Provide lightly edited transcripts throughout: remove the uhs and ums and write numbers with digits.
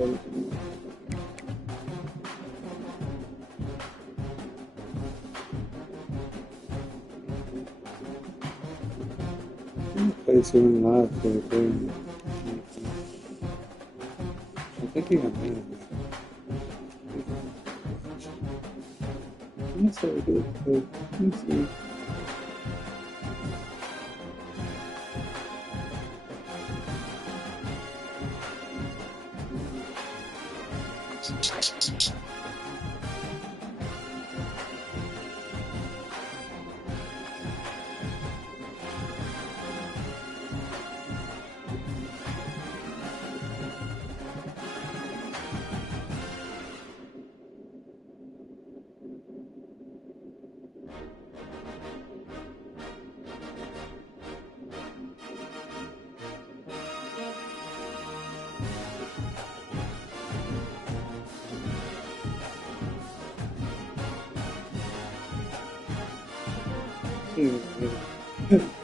Facing live for the game. I think he got mad. That's so good. Let me see.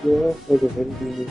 Yeah, for the video.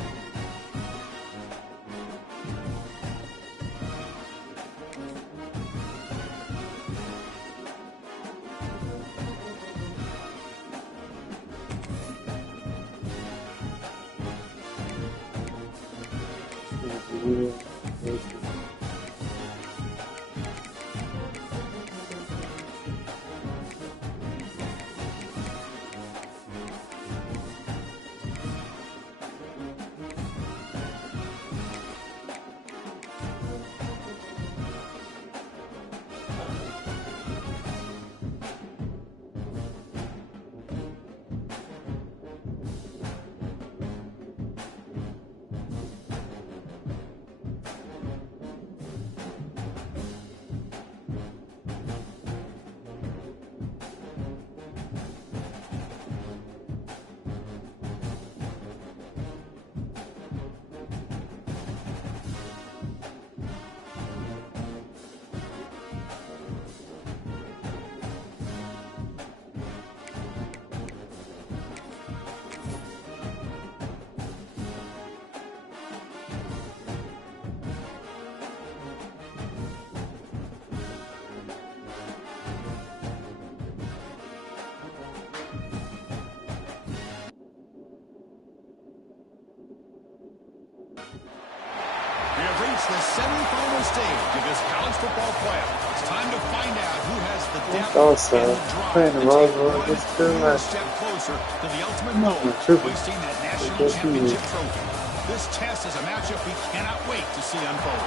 The semifinal stage of this college football playoff. It's time to find out who has the depth also and the drive playing to the take Rutgers one against Tulane. step closer to the ultimate No, goal, triple. hoisting that national championship trophy. This test is a matchup we cannot wait to see unfold.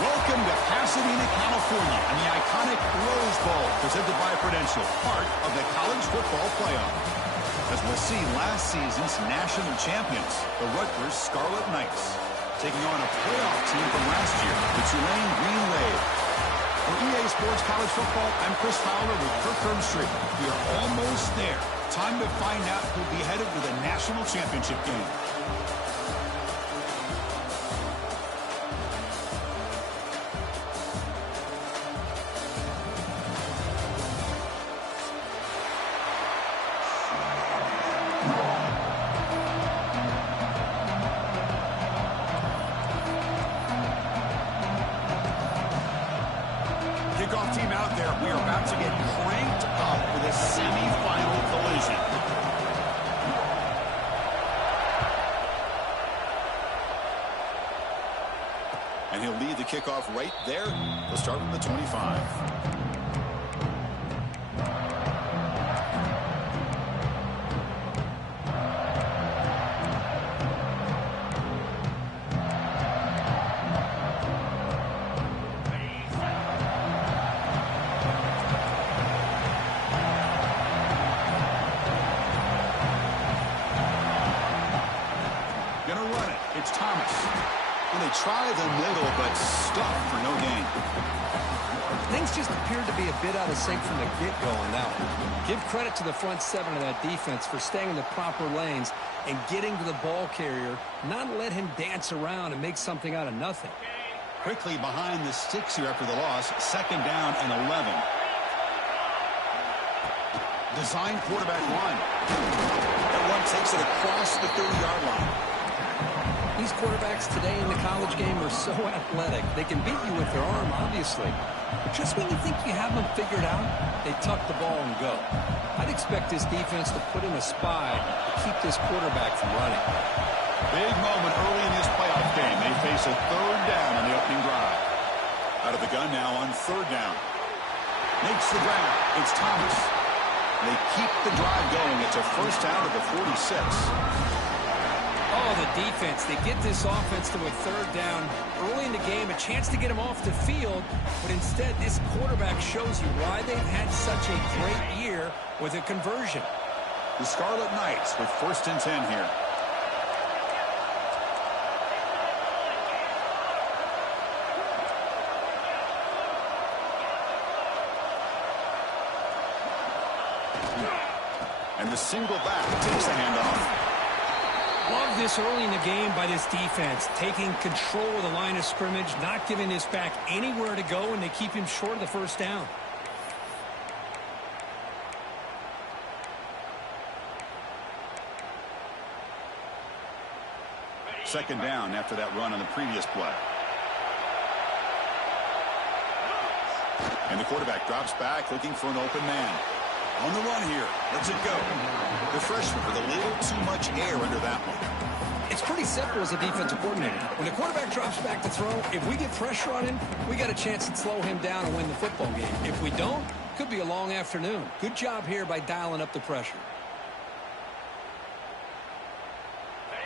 Welcome to Pasadena, California, and the iconic Rose Bowl, presented by Prudential, part of the college football playoff. As we'll see, last season's national champions, the Rutgers Scarlet Knights, taking on a playoff team from last year, the Tulane Green Wave. For EA Sports College Football, I'm Chris Fowler with Kirk Herbstreit. We are almost there. Time to find out who'll be headed to the national championship game. Kickoff team out there. We are about to get cranked up for the semifinal collision. And he'll lead the kickoff right there. He'll start from the 25. Gonna run it. It's Thomas. And they try the middle, but stuck for no gain. Things just appeared to be a bit out of sync from the get-go on that one. Give credit to the front seven of that defense for staying in the proper lanes and getting to the ball carrier, not let him dance around and make something out of nothing. Quickly behind the sticks here after the loss. Second down and 11. Design quarterback run. That one takes it across the 30-yard line. These quarterbacks today in the college game are so athletic. They can beat you with their arm, obviously. But just when you think you have them figured out, they tuck the ball and go. I'd expect this defense to put in a spy to keep this quarterback from running. Big moment early in this playoff game. They face a third down on the opening drive. Out of the gun now on third down. Makes the grab. It's Thomas. They keep the drive going. It's a first down to the 46. Oh, the defense. They get this offense to a third down early in the game, a chance to get them off the field, but instead this quarterback shows you why they've had such a great year with a conversion. The Scarlet Knights with first and 10 here. And the single back takes the handoff. Love this early in the game by this defense, taking control of the line of scrimmage, not giving this back anywhere to go, and they keep him short of the first down. Second down after that run on the previous play. And the quarterback drops back looking for an open man. On the run here. Let's it go. The freshman with a little too much air under that one. It's pretty simple as a defensive coordinator. When the quarterback drops back to throw, if we get pressure on him, we got a chance to slow him down and win the football game. If we don't, could be a long afternoon. Good job here by dialing up the pressure.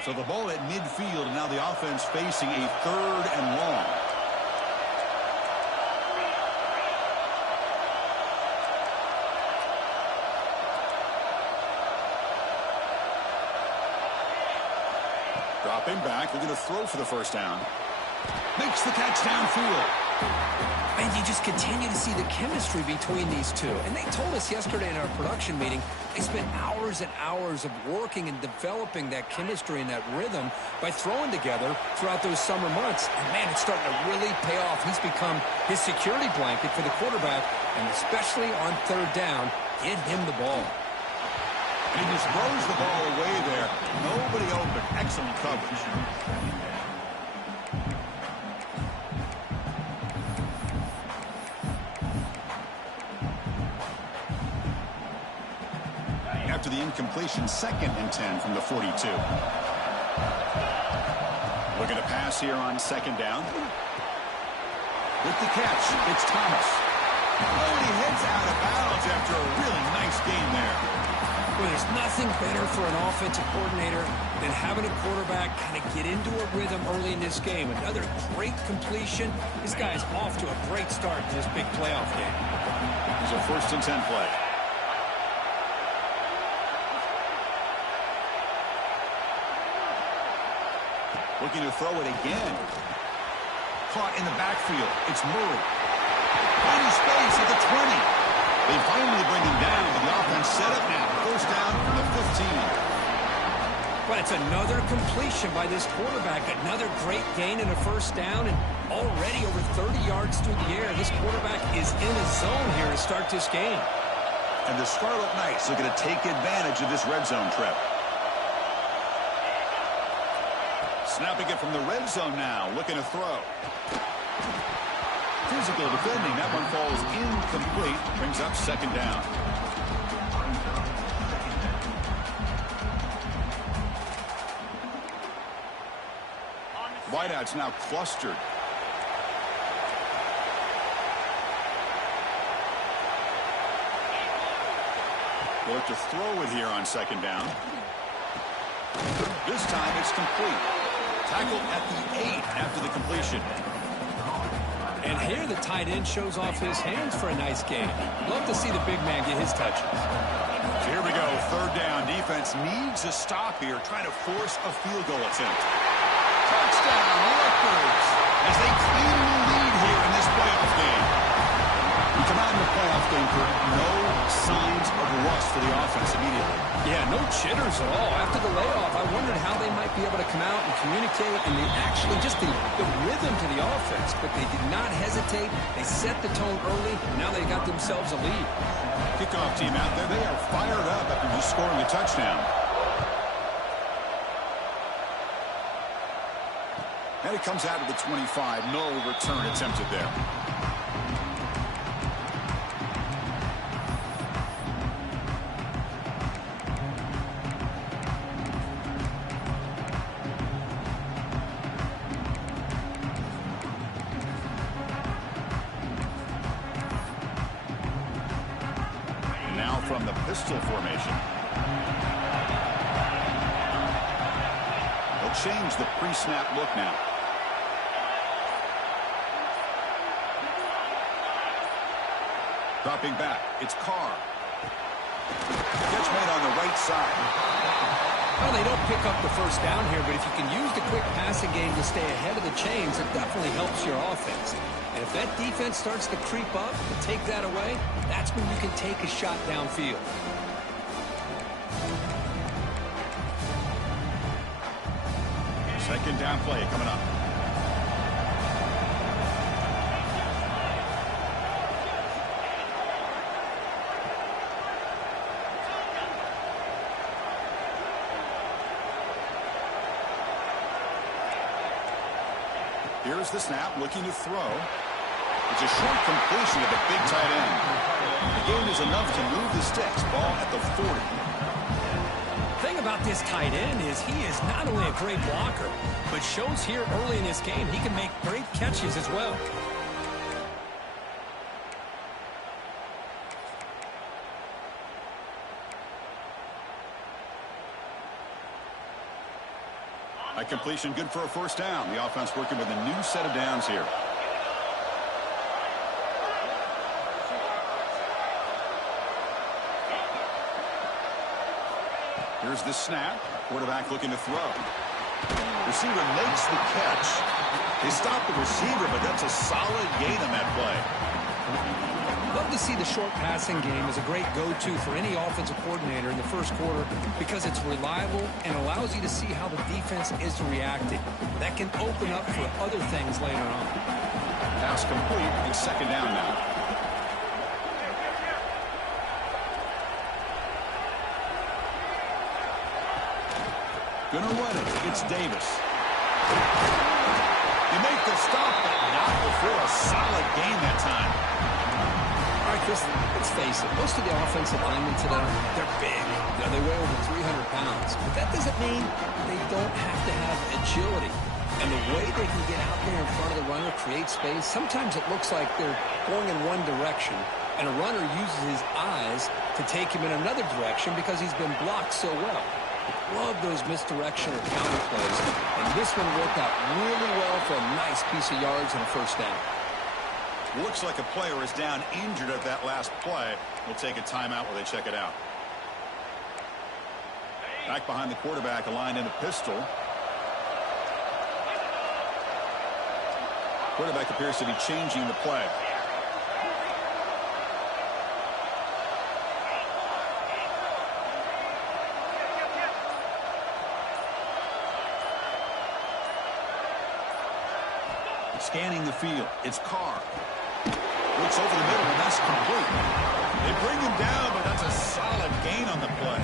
So the ball at midfield, and now the offense facing a third and long. Dropping back, looking to throw for the first down. Makes the catch downfield. And you just continue to see the chemistry between these two. And they told us yesterday in our production meeting, they spent hours and hours of working and developing that chemistry and that rhythm by throwing together throughout those summer months. And, man, it's starting to really pay off. He's become his security blanket for the quarterback, and especially on third down, get him the ball. And he just throws the ball away there. Nobody open. Excellent coverage. After the incompletion, second and 10 from the 42. Looking to pass here on second down. With the catch, it's Thomas. Oh, and he heads out of bounds after a really nice game there. Well, there's nothing better for an offensive coordinator than having a quarterback kind of get into a rhythm early in this game. Another great completion. This guy's off to a great start in this big playoff game. It's a first and 10 play. Looking to throw it again. Caught in the backfield. It's Murray. Finding space at the 20. They finally bring him down, but the offense set up now. First down from the 15. But it's another completion by this quarterback. Another great gain in a first down, and already over 30 yards through the air. This quarterback is in a zone here to start this game. And the Scarlet Knights are going to take advantage of this red zone trip. Snapping it from the red zone now, looking to throw. Physical defending. That one falls incomplete. Brings up second down. Wideouts now clustered. We'll look to throw it here on second down. This time it's complete. Tackled at the 8 after the completion. And here the tight end shows off his hands for a nice game. Love to see the big man get his touches. So here we go, third down. Defense needs a stop here, trying to force a field goal attempt. Touchdown, Rutgers, as they claim the lead here in this playoff game. We come out in the playoff game for no signs of rust for the offense immediately. Yeah, no jitters at all. After the layoff, I wondered how they might be able to come out and communicate and actually just the rhythm to the offense. But they did not hesitate. They set the tone early, and now they got themselves a lead. Kickoff team out there, they are fired up after just scoring a touchdown. And it comes out of the 25. No return attempted there. And now from the pistol formation. They'll change the pre-snap look now. Dropping back, it's Carr. Catch made on the right side. Well, they don't pick up the first down here, but if you can use the quick passing game to stay ahead of the chains, it definitely helps your offense. And if that defense starts to creep up and take that away, that's when you can take a shot downfield. Second down play coming up. Here's the snap, looking to throw. It's a short completion of the big tight end. The gain is enough to move the sticks. Ball at the 40. The thing about this tight end is he is not only a great blocker, but shows here early in this game he can make great catches as well. That completion good for a first down. The offense working with a new set of downs here. Here's the snap. Quarterback looking to throw. Receiver makes the catch. They stop the receiver, but that's a solid gain on that play. Love to see the short passing game as a great go-to for any offensive coordinator in the first quarter because it's reliable and allows you to see how the defense is reacting. That can open up for other things later on. Pass complete. It's second down now. Gonna run it. It's Davis. You make the stop, but not before a solid gain that time. All right, Chris, let's face it. Most of the offensive linemen today, they're big. You know, they weigh over 300 pounds. But that doesn't mean they don't have to have agility. And the way they can get out there in front of the runner, create space, sometimes it looks like they're going in one direction, and a runner uses his eyes to take him in another direction because he's been blocked so well. Love those misdirection or counter plays. And this one worked out really well for a nice piece of yards and a first down. Looks like a player is down injured at that last play. We'll take a timeout while they check it out. Back behind the quarterback, aligned in a pistol. Quarterback appears to be changing the play. Scanning the field. It's Carr. Looks over the middle, and that's complete. They bring him down, but that's a solid gain on the play.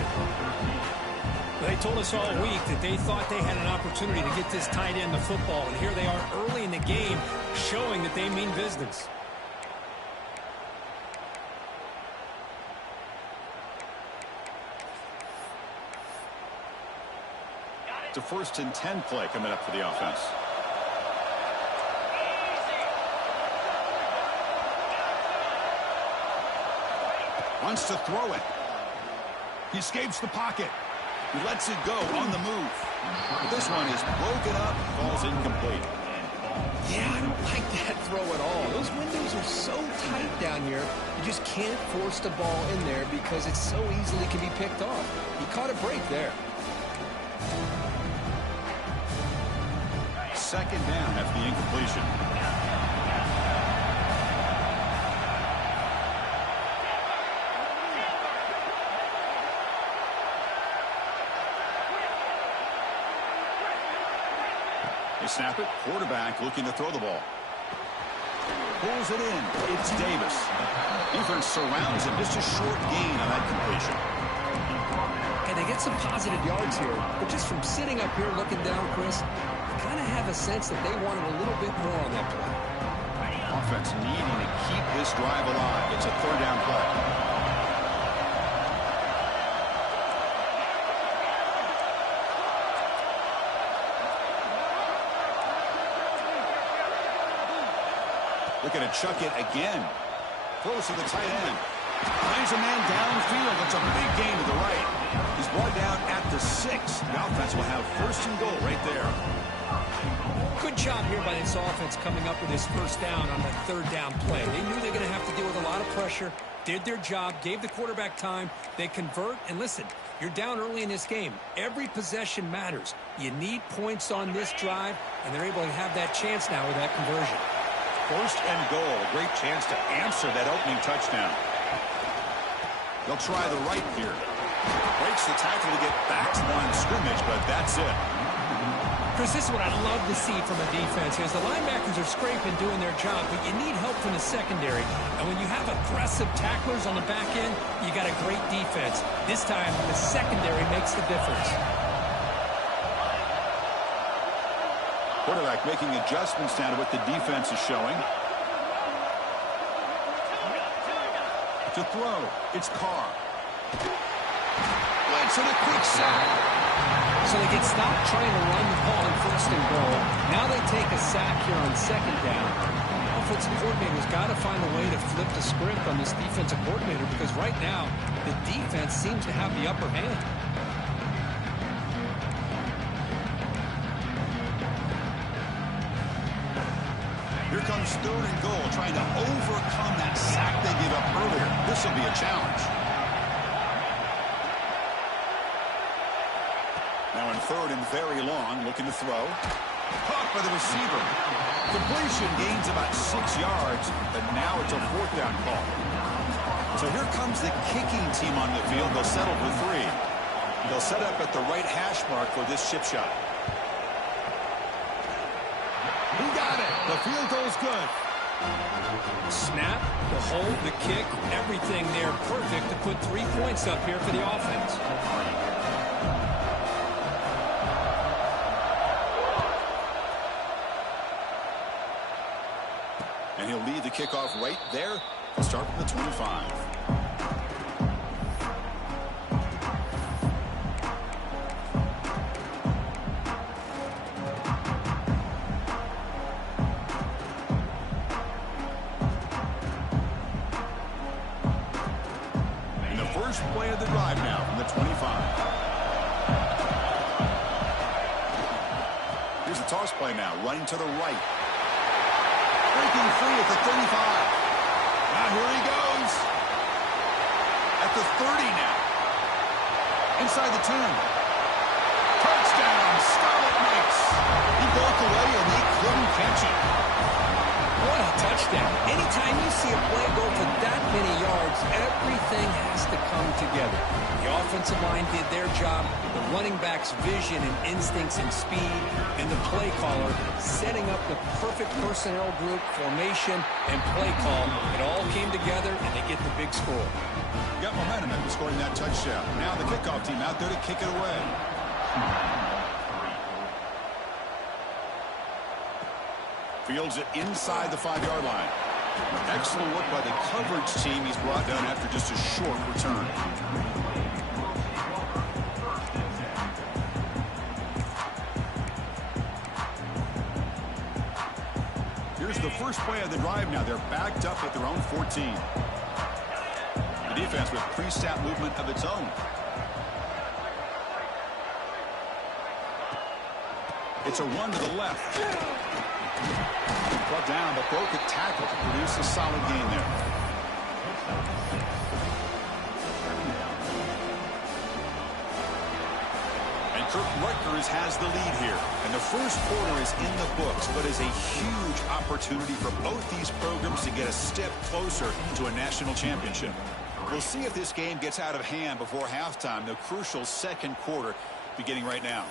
They told us all week that they thought they had an opportunity to get this tight end the football, and here they are early in the game showing that they mean business. It's a 1st and 10 play coming up for the offense. Wants to throw it. He escapes the pocket. He lets it go on the move. But this one is broken up, falls incomplete. Yeah, I don't like that throw at all. Those windows are so tight down here, you just can't force the ball in there because it so easily can be picked off. He caught a break there. Second down after the incompletion. They snap it. Quarterback looking to throw the ball. Pulls it in. It's Davis. Defense surrounds him. Just a short gain on that completion. And they get some positive yards here. But just from sitting up here looking down, Chris, kind of have a sense that they wanted a little bit more on that play. Offense needing to keep this drive alive. It's a third down play. Looking to chuck it again. Throws to the tight end. Finds a man downfield. It's a big gain to the right. He's brought down at the 6. The offense will have first and goal right there. Good job here by this offense coming up with his first down on that third down play. They knew they were going to have to deal with a lot of pressure, did their job, gave the quarterback time. They convert, and listen, you're down early in this game. Every possession matters. You need points on this drive, and they're able to have that chance now with that conversion. First and goal. A great chance to answer that opening touchdown. They'll try the right here. Breaks the tackle to get back to the line of scrimmage, but that's it. Chris, this is what I love to see from a defense. As the linebackers are scraping, doing their job, but you need help from the secondary. And when you have aggressive tacklers on the back end, you got a great defense. This time, the secondary makes the difference. Quarterback making adjustments down to what the defense is showing. To throw, it's Carr. Blitz and a quick sack. So they get stopped trying to run the ball on first and goal. Now they take a sack here on second down. The offensive coordinator's got to find a way to flip the script on this defensive coordinator because right now the defense seems to have the upper hand. Here comes third and goal, trying to overcome that sack they gave up earlier. This will be a challenge. Now in third and very long, looking to throw. Caught by the receiver. Completion gains about 6 yards, but now it's a fourth down call. So here comes the kicking team on the field. They'll settle for 3. They'll set up at the right hash mark for this chip shot. He got it. The field goal's good. Snap, the hold, the kick, everything there perfect to put 3 points up here for the offense. And he'll lead the kickoff right there. He'll start from the 25. First play of the drive now from the 25. Here's the toss play now, running to the right. Breaking free at the 35. Now here he goes. At the 30 now. Inside the 10. Touchdown, Scarlet Knights. He broke away and they couldn't catch it. What a touchdown. Anytime you see a play go for that many yards, everything has to come together. The offensive line did their job, the running back's vision and instincts and speed, and the play caller setting up the perfect personnel group, formation, and play call. It all came together, and they get the big score. Got momentum after scoring that touchdown. Now the kickoff team out there to kick it away. Fields it inside the 5-yard line. Excellent work by the coverage team. He's brought down after just a short return. Here's the first play of the drive now. They're backed up at their own 14. The defense with pre-snap movement of its own. It's a run to the left. Brought down, but broke a tackle to produce a solid gain there. And Rutgers has the lead here. And the first quarter is in the books, but is a huge opportunity for both these programs to get a step closer to a national championship. We'll see if this game gets out of hand before halftime, the crucial second quarter beginning right now.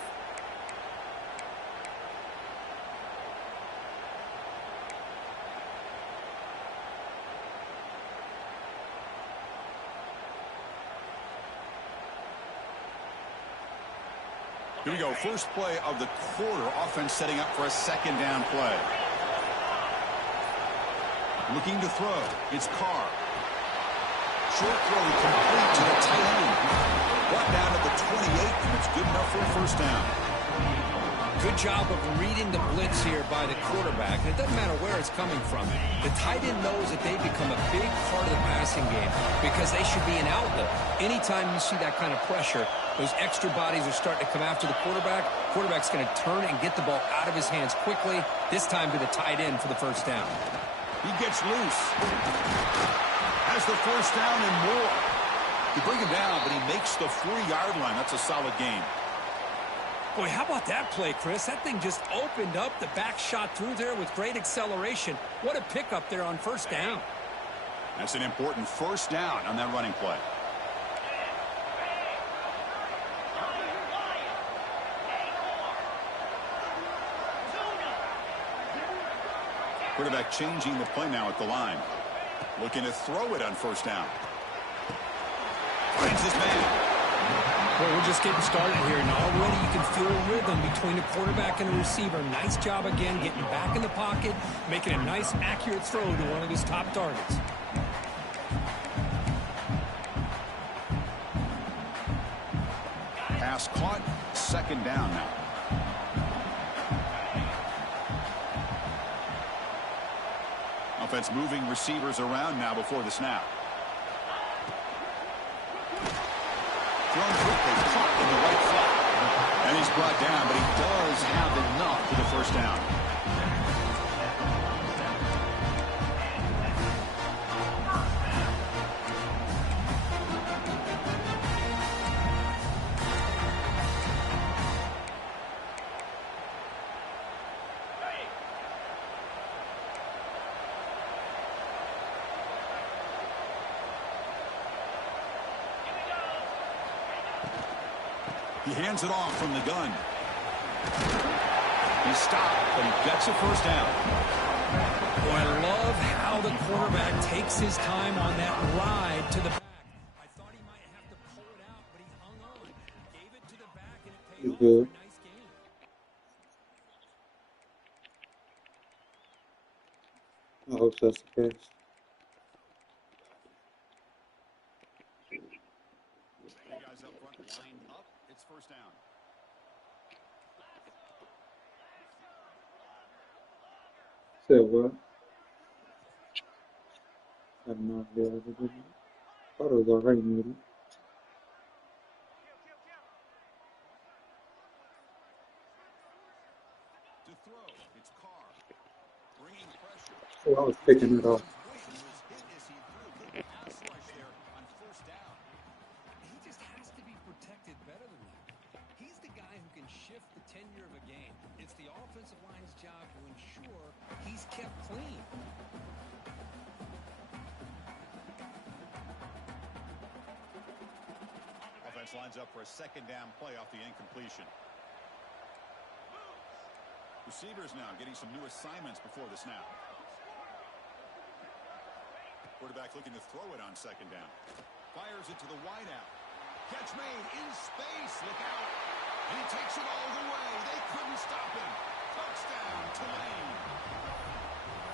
Here we go. First play of the quarter. Offense setting up for a second down play. Looking to throw. It's Carr. Short throw complete to the tight end. Brought down at the 28, and it's good enough for a first down. Good job of reading the blitz here by the quarterback. And it doesn't matter where it's coming from. The tight end knows that they become a big part of the passing game because they should be an outlet. Anytime you see that kind of pressure, those extra bodies are starting to come after the quarterback. Quarterback's going to turn and get the ball out of his hands quickly, this time to the tight end for the first down. He gets loose. Has the first down and more. You bring him down, but he makes the 3-yard line. That's a solid gain. Boy, how about that play, Chris? That thing just opened up. The back shot through there with great acceleration. What a pickup there on first down. That's an important first down on that running play. Quarterback changing the play now at the line. Looking to throw it on first down. Finds his man. Well, we're just getting started here, and already you can feel a rhythm between the quarterback and the receiver. Nice job again getting back in the pocket, making a nice, accurate throw to one of his top targets. Pass caught. Second down now. Offense moving receivers around now before the snap. Thrown quickly, caught in the right flat. And he's brought down, but he does have enough for the first down. He hands it off from the gun. He stopped, but he gets a first down. Boy, I love how the quarterback takes his time on that ride to the back. I thought he might have to pull it out, but he hung on. Gave it to the back, and it paid off for a nice game. I hope that's the case. Guys up front lined up. It's first down. Say what? I have no idea what it is. I thought it was already muted. To throw, it's Carr. Bringing pressure. Oh, I was picking it off. He just has to be protected better than that. He's the guy who can shift the tenure of a game. It's the offensive line's job to ensure he's kept clean. Offense lines up for a second down play off the incompletion. Receivers now getting some new assignments before the snap. Quarterback looking to throw it on second down. Fires it to the wideout. Catch made in space. Look out. And he takes it all the way. They couldn't stop him. Touchdown, Tulane.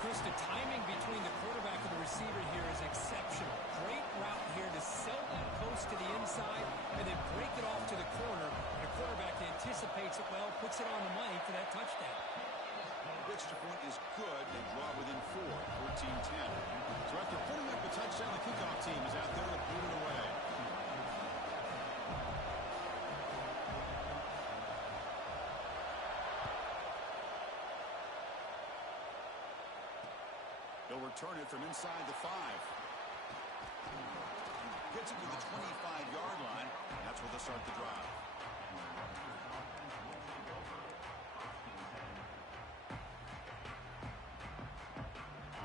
Chris, the timing between the quarterback and the receiver here is exceptional. Great route here to sell that post to the inside and then break it off to the corner. And the quarterback anticipates it well, puts it on the money for that touchdown. The extra point is good. They draw within 4, 14-10. So after putting up the touchdown, the kickoff team is out there to boot it away. They'll return it from inside the 5. Gets it to the 25-yard line. That's where they'll start the drive.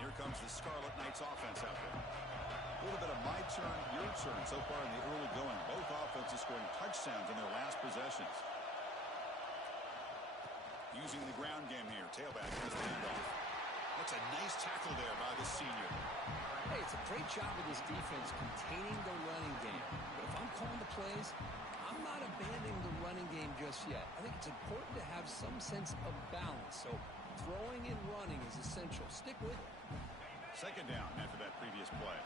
Here comes the Scarlet Knights offense out there. A little bit of my turn, your turn so far in the early going. Both offenses scoring touchdowns in their last possessions. Using the ground game here. Tailback in the handoff. That's a nice tackle there by the senior. Hey, it's a great job of this defense containing the running game. But if I'm calling the plays, I'm not abandoning the running game just just yet. I think it's important to have some sense of balance. So throwing and running is essential. Stick with it. Second down after that previous play.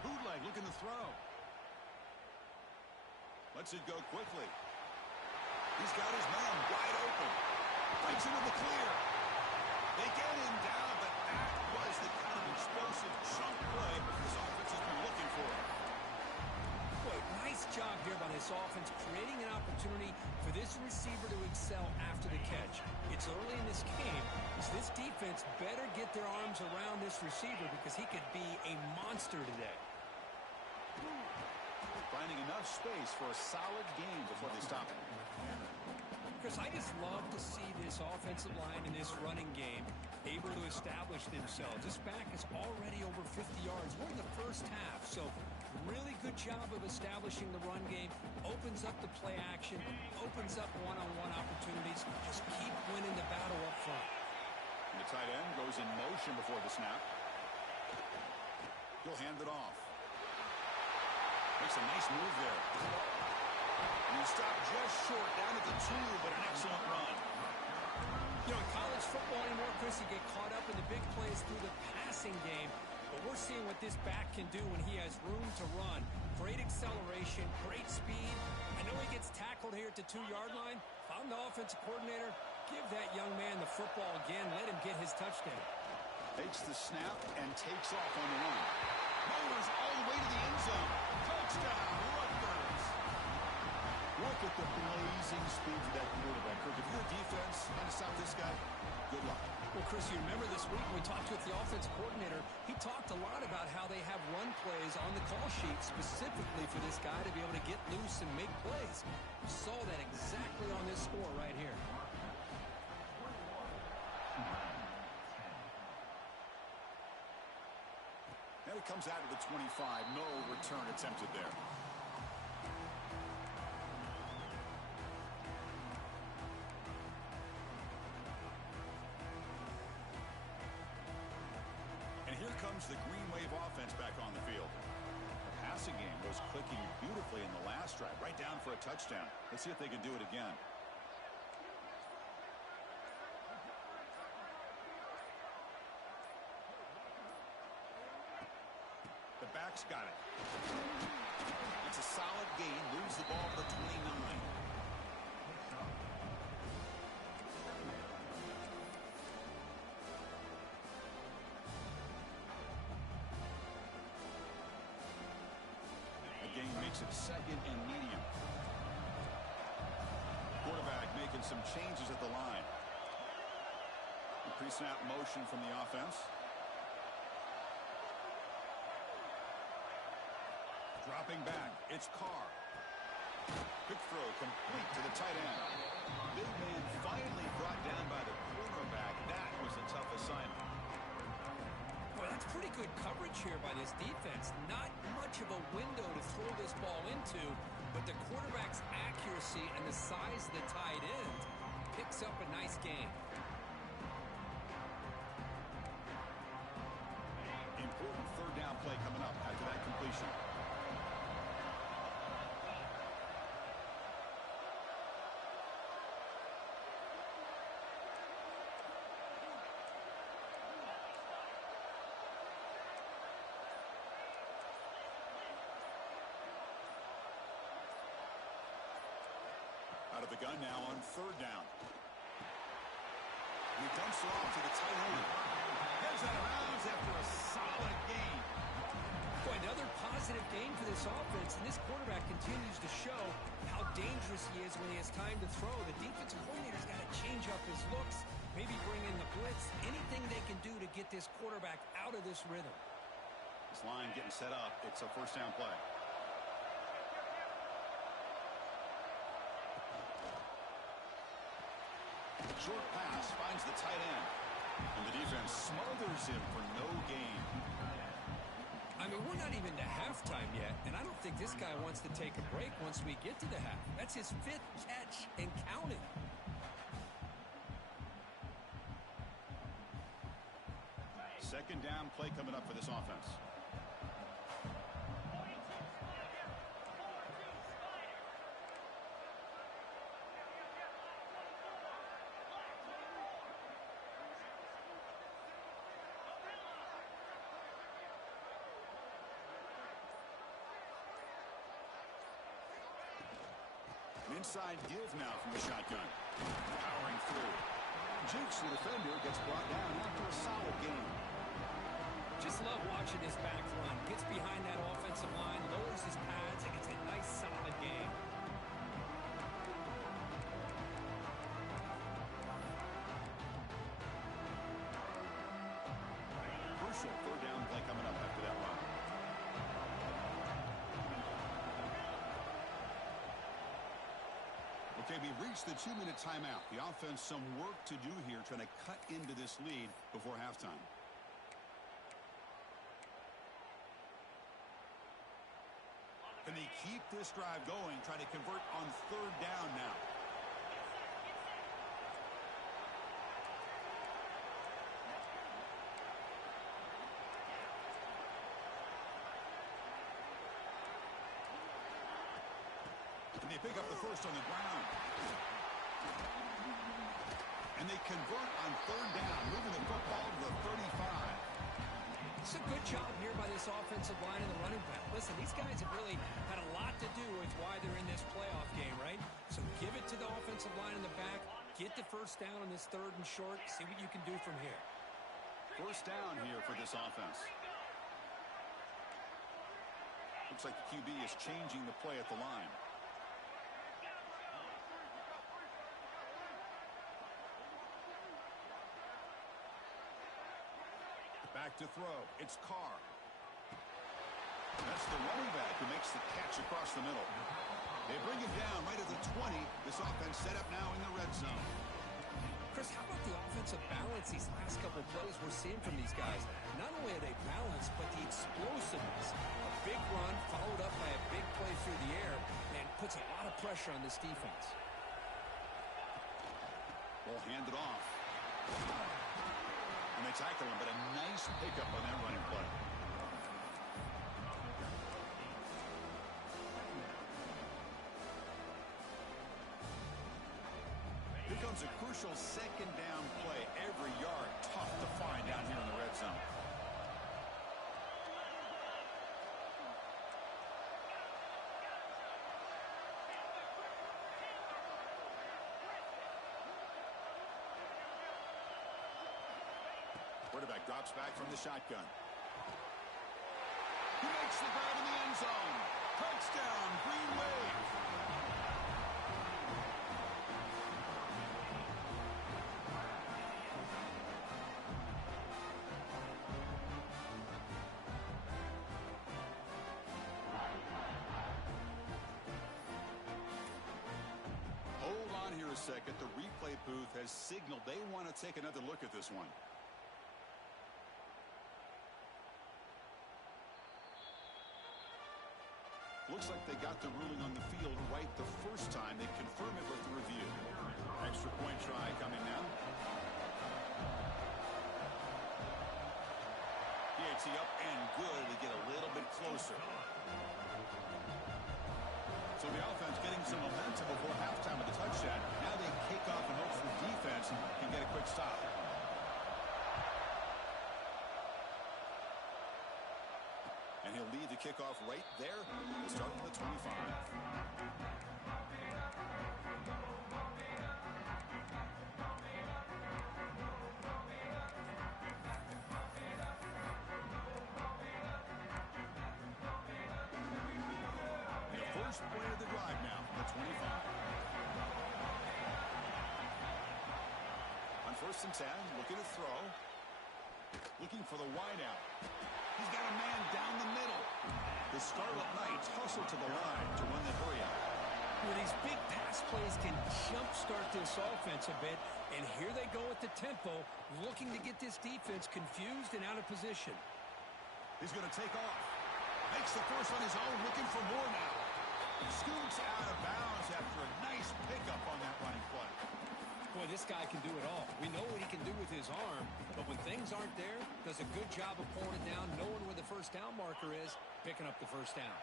Bootleg looking to throw. Lets it go quickly. He's got his man wide open. Fights into the clear. They get him down, but that was the kind of explosive chunk play this offense has been looking for. Boy, nice job here by this offense, creating an opportunity for this receiver to excel after the catch. It's early in this game, so this defense better get their arms around this receiver because he could be a monster today. Finding enough space for a solid gain before they stop him. Chris, I just love to see this offensive line in this running game able to establish themselves. This back is already over 50 yards. We're in the first half, so really good job of establishing the run game. Opens up the play action, opens up one-on-one opportunities. Just keep winning the battle up front. And the tight end goes in motion before the snap. He'll hand it off. Makes a nice move there. And he stopped just short, down at the 2, but an excellent run. You know, in college football anymore, Chris, you get caught up in the big plays through the passing game. But we're seeing what this back can do when he has room to run. Great acceleration, great speed. I know he gets tackled here at the 2-yard line. If I'm the offensive coordinator, give that young man the football again. Let him get his touchdown. Takes the snap and takes off on the run. Motors all the way to the end zone. Touchdown, Rutgers. Look at the blazing speed of that quarterback. If you're a defense trying to stop this guy, good luck. Well, Chris, you remember this week when we talked with the offensive coordinator, he talked a lot about how they have run plays on the call sheet specifically for this guy to be able to get loose and make plays. We saw that exactly on this score right here. And it comes out of the 25. No return attempted there. And here comes the Green Wave offense back on the field. The passing game was clicking beautifully in the last drive, right down for a touchdown. Let's see if they can do it again. The back's got it. It's a solid gain. Moves the ball to the 29. Gain makes it second and medium. Quarterback making some changes at the line. Pre-snap motion from the offense. Dropping back, it's Carr. Quick throw complete to the tight end. Big man finally brought down by the quarterback. That was a tough assignment. Well, that's pretty good coverage here by this defense. Not much of a window to throw this ball into, but the quarterback's accuracy and the size of the tight end picks up a nice gain. Important third down play coming up after that completion. Out of the gun now on third down. He dumps it off to the tight end. Heads out of bounds after a solid gain. Boy, another positive game for this offense, and this quarterback continues to show how dangerous he is when he has time to throw. The defensive coordinator's got to change up his looks, maybe bring in the blitz, anything they can do to get this quarterback out of this rhythm. This line getting set up. It's a first down play. Short pass finds the tight end. And the defense smothers him for no gain. I mean, we're not even to halftime yet, and I don't think this guy wants to take a break once we get to the half. That's his 5th catch and counting. Second down play coming up for this offense. Inside give now from the shotgun. Powering through. Jukes the defender, gets brought down after a solid game. Just love watching this back run. Gets behind that offensive line, lowers his pads, and gets a nice solid game. Crucial third down play coming up after that run. Okay, we reached the 2-minute timeout. The offense some work to do here, trying to cut into this lead before halftime. Can they keep this drive going, trying to convert on third down now? And they pick up the first on the ground. And they convert on third down, moving the football to the 35. It's a good job here by this offensive line and the running back. Listen, these guys have really had a lot to do with why they're in this playoff game, right? So give it to the offensive line in the back. Get the first down on this third and short. See what you can do from here. First down here for this offense. Looks like the QB is changing the play at the line. Back to throw. It's Carr. That's the running back who makes the catch across the middle. They bring him down right at the 20. This offense set up now in the red zone. Chris, how about the offensive balance these last couple of plays we're seeing from these guys? Not only are they balanced, but the explosiveness. A big run followed up by a big play through the air and puts a lot of pressure on this defense. Ball handed off. And they tackle him, but a nice pickup on that running play. Here comes a crucial second down play. Every yard tough to find down here in the red zone. Quarterback drops back from the shotgun. He makes the grab in the end zone. Touchdown, Green Wave. Hold on here a second. The replay booth has signaled they want to take another look at this one. Looks like they got the ruling on the field right the first time. They confirm it with the review. Extra point try coming now. PAT up and good. They get a little bit closer. So the offense getting some momentum before halftime with the touchdown. Now they kick off and hope for defense can get a quick stop. And he'll lead the kickoff right there. We'll start from the 25. The first play of the drive now, the 25. On 1st and 10, looking to throw. Looking for the wideout. He's got a man down the middle. The Scarlet Knights hustle to the line to run the hurry out. Well, these big pass plays can jumpstart this offense a bit, and here they go at the tempo, looking to get this defense confused and out of position. He's going to take off. Makes the first on his own, looking for more now. Scoots out of bounds after a nice pickup on that running play. Boy, this guy can do it all. We know what he can do with his arm, but when things aren't there, does a good job of pulling it down, knowing where the first down marker is, picking up the first down.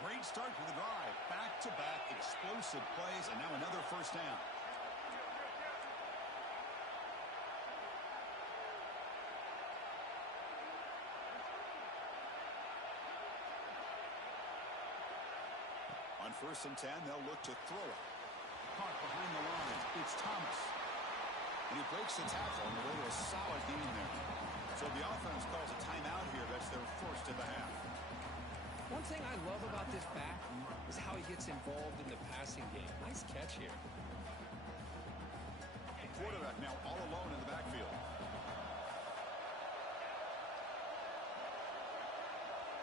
Great start to the drive. Back-to-back explosive plays, and now another first down. On On 1st and 10, they'll look to throw it. Caught behind the line. It's Thomas. And he breaks the tackle on the way to a solid gain there. So the offense calls a timeout here. That's their first of the half. One thing I love about this back is how he gets involved in the passing game. Nice catch here. Quarterback now all alone in the backfield.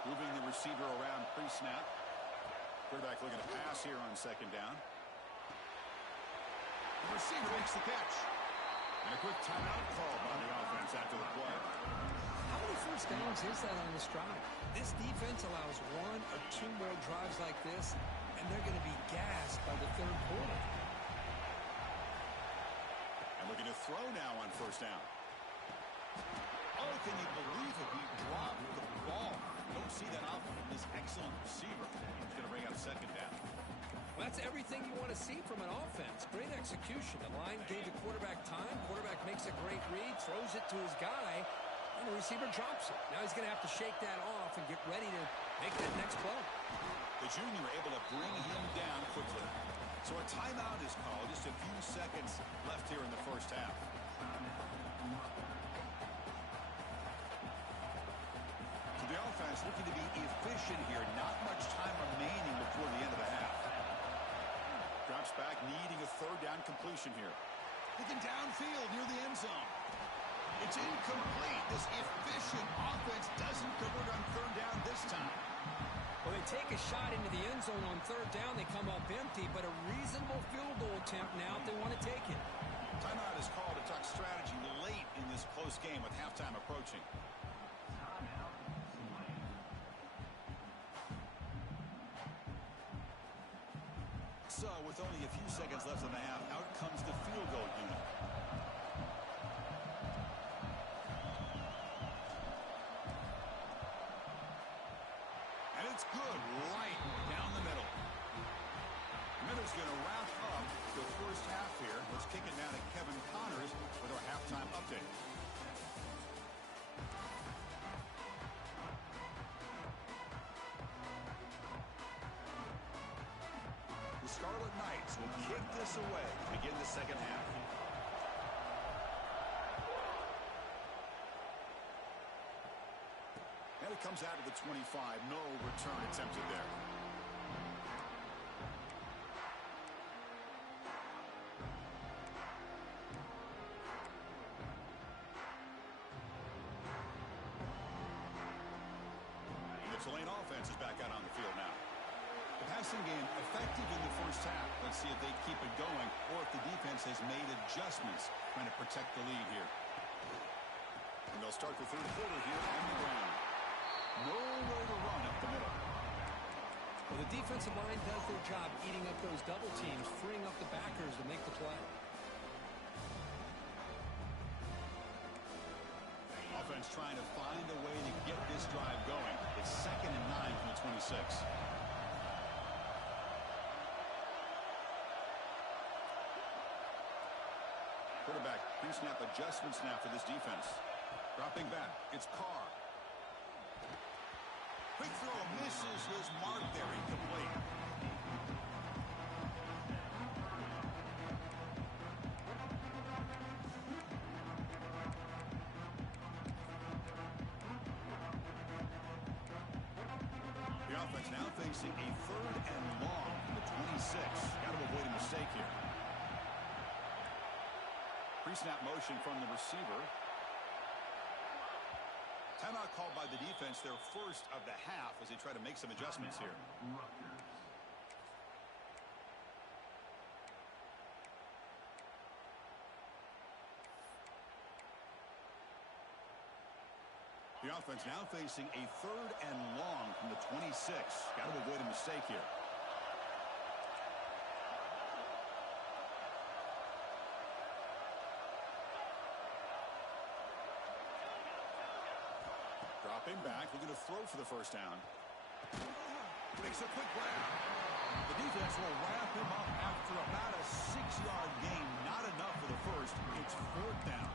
Moving the receiver around pre-snap. Quarterback looking to pass here on 2nd down. The receiver makes the catch. And a quick timeout call by the offense after the play. How many first downs is that on this drive? This defense allows 1 or 2 more drives like this, and they're going to be gassed by the 3rd quarter. And looking to throw now on 1st down. Oh, can you believe it? He dropped the ball. Don't see that often from this excellent receiver. He's going to bring up 2nd down. Well, that's everything you want to see from an offense. Great execution. The line gave the quarterback time. Quarterback makes a great read, throws it to his guy, and the receiver drops it. Now he's going to have to shake that off and get ready to make that next play. The junior able to bring him down quickly. So a timeout is called. Just a few seconds left here in the 1st half. So the offense looking to be efficient here. Not much time remaining before the end of the half. Drops back, needing a 3rd down completion here. Looking downfield near the end zone. It's incomplete. This efficient offense doesn't convert on 3rd down this time. Well, they take a shot into the end zone on 3rd down. They come up empty, but a reasonable field goal attempt now if they want to take it. Timeout is called to talk strategy late in this close game with halftime approaching. So, with only a few seconds left in the half, out comes the field goal unit. And it's good right down the middle. The middle's going to wrap up the 1st half here. Let's kick it down to Kevin Connors with our halftime update. The Scarlet Knights will kick this away to begin the 2nd half. And it comes out of the 25. No return attempted there. And the Tulane offense is back out on the field now. The passing game effective in the 1st half. Let's see if they keep it going or if the defense has made adjustments trying to protect the lead here. And they'll start the 3rd quarter here on the ground. Nowhere to run up the middle. Well, the defensive line does their job eating up those double teams, freeing up the backers to make the play. Offense trying to find a way to get this drive going. It's 2nd and 9 from the 26. Quarterback pre-snap adjustments now for this defense. Dropping back, it's Carr. Quick throw misses his mark there, incomplete. The offense now facing a 3rd and long from the 26. Got to avoid a mistake here. Pre-snap motion from the receiver. Timeout called by the defense, their 1st of the half as they try to make some adjustments here. The offense now facing a 3rd and long from the 26. Got to avoid a mistake here. Dropping back, looking to throw for the 1st down. Makes a quick grab. The defense will wrap him up after about a 6-yard gain. Not enough for the 1st. It's 4th down.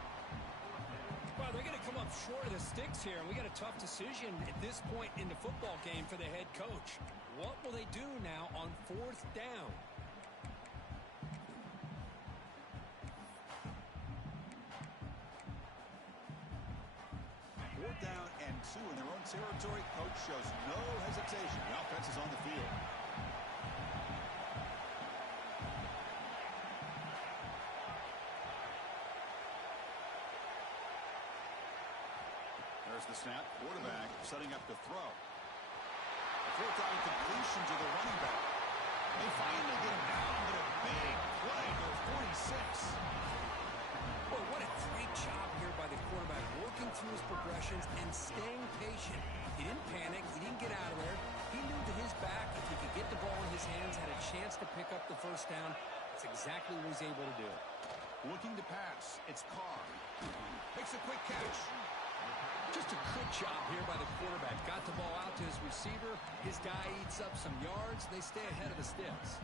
Well, they're going to come up short of the sticks here, and we got a tough decision at this point in the football game for the head coach. What will they do now on 4th down? Fourth down and 2 in their own territory. Coach shows no hesitation. The offense is on the field. There's the snap. Quarterback setting up to throw. Fourth down completion to the running back. They finally get him down, but a big play to 46. Boy, what a great job here by the quarterback, working through his progressions and staying patient. He didn't panic. He didn't get out of there. He knew that his back, if he could get the ball in his hands, had a chance to pick up the first down. That's exactly what he's able to do. Looking to pass. It's Carr. Makes a quick catch. Just a good job here by the quarterback. Got the ball out to his receiver. His guy eats up some yards. They stay ahead of the sticks.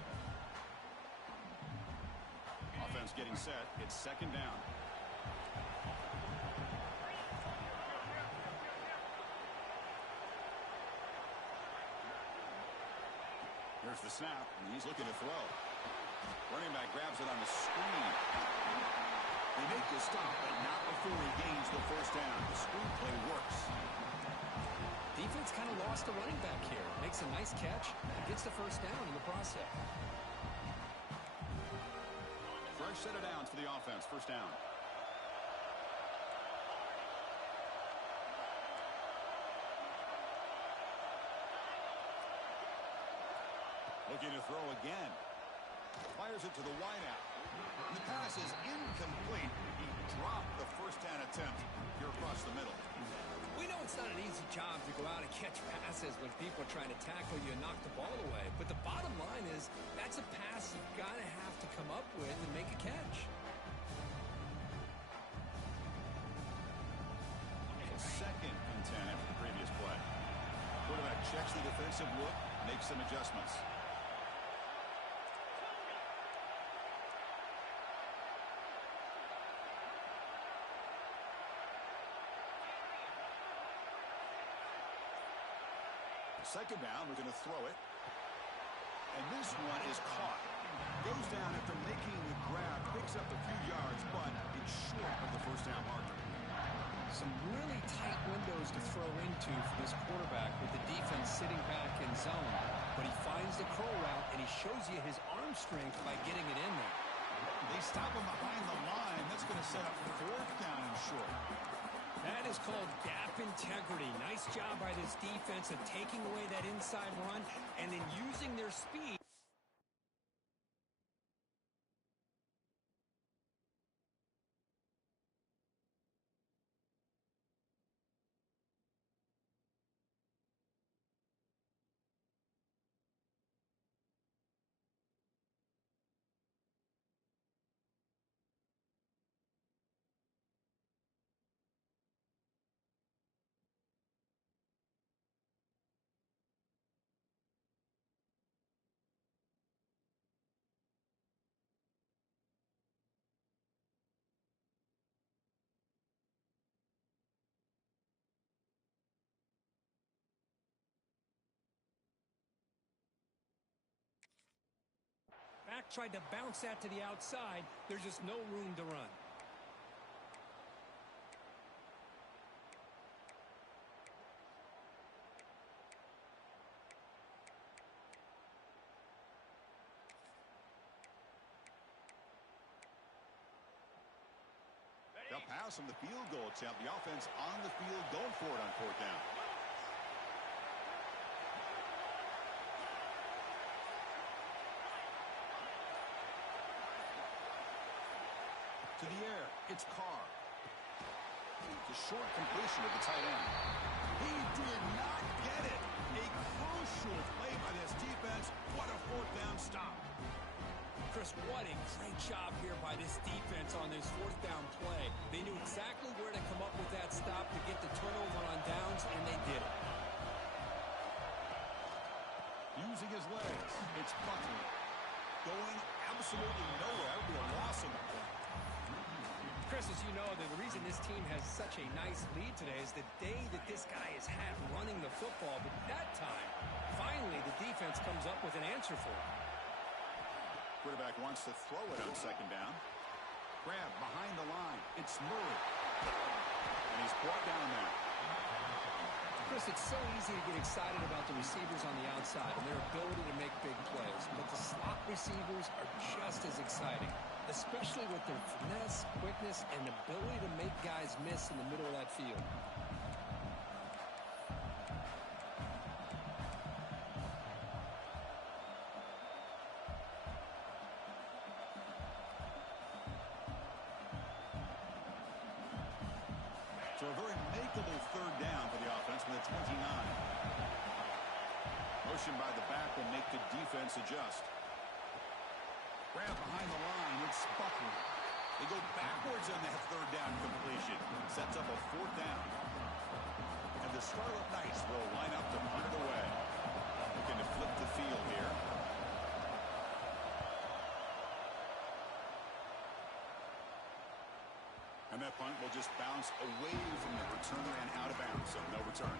Offense getting set. It's 2nd down. Here's the snap, and he's looking to throw. Running back grabs it on the screen. They make the stop, but not before he gains the first down. The screen play works. Defense kind of lost a running back here. Makes a nice catch and gets the first down in the process. Fresh set of downs for the offense. First down. Looking to throw again. Fires it to the wideout. The pass is incomplete. He dropped the first down attempt here across the middle. We know it's not an easy job to go out and catch passes when people are trying to tackle you and knock the ball away. But the bottom line is that's a pass you've got to have to come up with and make a catch. Second and 10 after the previous play. Quarterback checks the defensive look, makes some adjustments. Second down, we're going to throw it. And this one is caught. Goes down after making the grab, picks up a few yards, but it's short of the first down marker. Some really tight windows to throw into for this quarterback with the defense sitting back in zone. But he finds the curl route, and he shows you his arm strength by getting it in there. They stop him behind the line. That's going to set up 4th down and short. That is called gap integrity. Nice job by this defense of taking away that inside run and then using their speed. Back tried to bounce that to the outside. There's just no room to run. They'll pass on the field goal attempt. The offense on the field going for it on 4th down. To the air, it's Carr. The short completion of the tight end. He did not get it. A crucial play by this defense. What a 4th down stop. Chris, what a great job here by this defense on this 4th down play. They knew exactly where to come up with that stop to get the turnover on downs, and they did it. Using his legs, it's Buckley. Going absolutely nowhere. That would be a loss of the play. Chris, as you know, the reason this team has such a nice lead today is the day that this guy has had running the football. But that time, finally, the defense comes up with an answer for him. Quarterback wants to throw it on second down. Grab behind the line. It's Murray. And he's brought down there. Chris, it's so easy to get excited about the receivers on the outside and their ability to make big plays. But the slot receivers are just as exciting, especially with their finesse, quickness, and ability to make guys miss in the middle of that field. So a very makeable third down for the offense with a 29. Motion by the back will make the defense adjust. Grab behind the line. It's Buckley. They go backwards on that third down completion. Sets up a fourth down. And the Scarlet Knights will line up to punt it away. Looking to flip the field here. And that punt will just bounce away from the returner and out of bounds, so no return.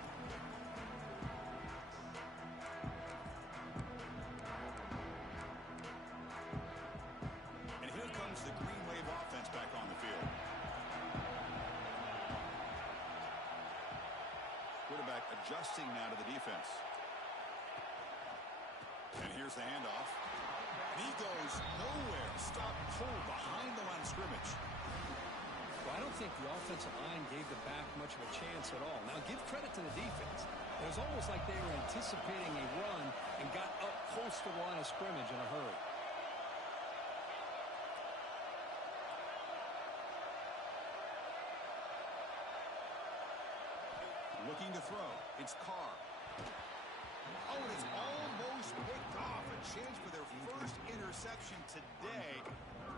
And here comes the Green Wave offense back on the field. Quarterback adjusting now to the defense. And here's the handoff. And he goes nowhere. Stop pull behind the line of scrimmage. Well, I don't think the offensive line gave the back much of a chance at all. Now, give credit to the defense. It was almost like they were anticipating a run and got up close to the line of scrimmage in a hurry. Looking to throw. It's Carr. Oh, and it's almost picked off. A chance for their first interception today.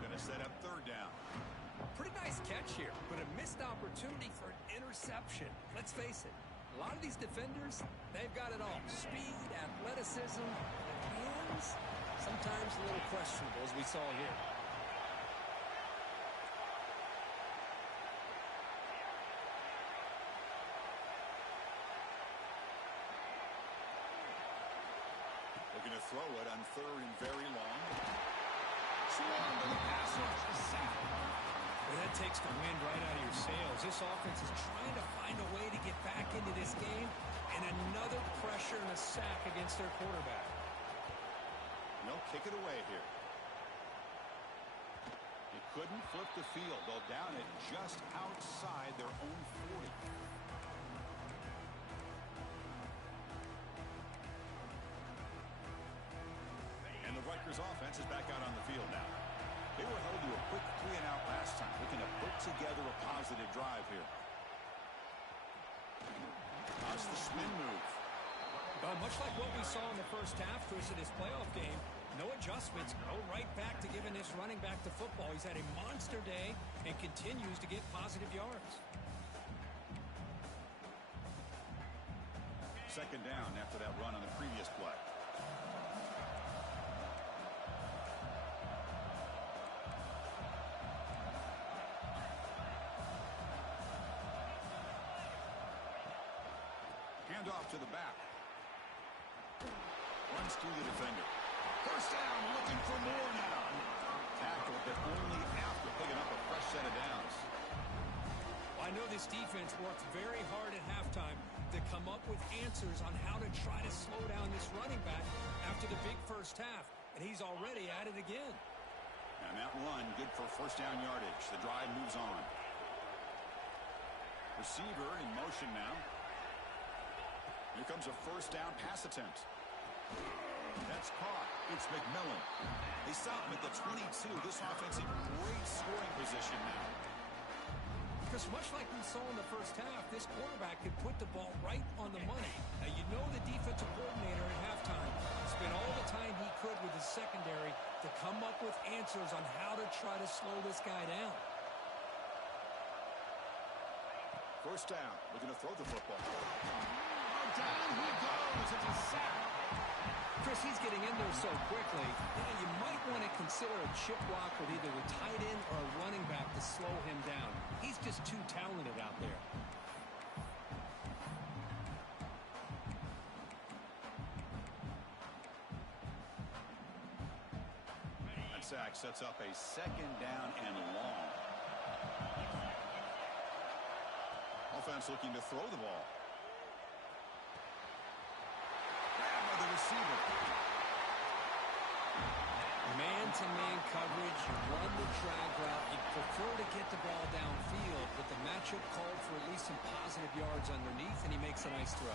Going to set up third down. Pretty nice catch here, but a missed opportunity for an interception. Let's face it, a lot of these defenders, they've got it all. Speed, athleticism, hands, sometimes a little questionable, as we saw here. Looking to throw it on third and very long. Swung to the pass rush, the sack. Well, that takes the wind right out of your sails. This offense is trying to find a way to get back into this game, and another pressure and a sack against their quarterback. They'll kick it away here. They couldn't flip the field. They'll down it just outside their own 40. And the Rutgers offense is back out on the field now. They were held to a quick 3-and-out last time, looking to put together a positive drive here. How's the spin move? Well, much like what we saw in the first half, Chris, of this playoff game, no adjustments, go right back to giving this running back the football. He's had a monster day and continues to get positive yards. Second down after that run on the previous play. Handoff to the back. Runs through the defender. First down, looking for more now. Tackle, but only after picking up a fresh set of downs. Well, I know this defense worked very hard at halftime to come up with answers on how to try to slow down this running back after the big first half, and he's already at it again. And that run, good for first down yardage. The drive moves on. Receiver in motion now. Here comes a first down pass attempt. That's caught. It's McMillan. They stop him at the 22. This offense in great scoring position now. Chris, much like we saw in the first half, this quarterback could put the ball right on the money. Now, you know the defensive coordinator at halftime spent all the time he could with his secondary to come up with answers on how to try to slow this guy down. First down. Looking to throw the football. Down he goes. It's a sack. Chris, Chris, he's getting in there so quickly. You might want to consider a chip block with either the tight end or a running back to slow him down. He's just too talented out there. That sack sets up a second down and long. Offense looking to throw the ball. Grabbed by the receiver. Man-to-man coverage, you run the drag route. You prefer to get the ball downfield, but the matchup called for at least some positive yards underneath, and he makes a nice throw.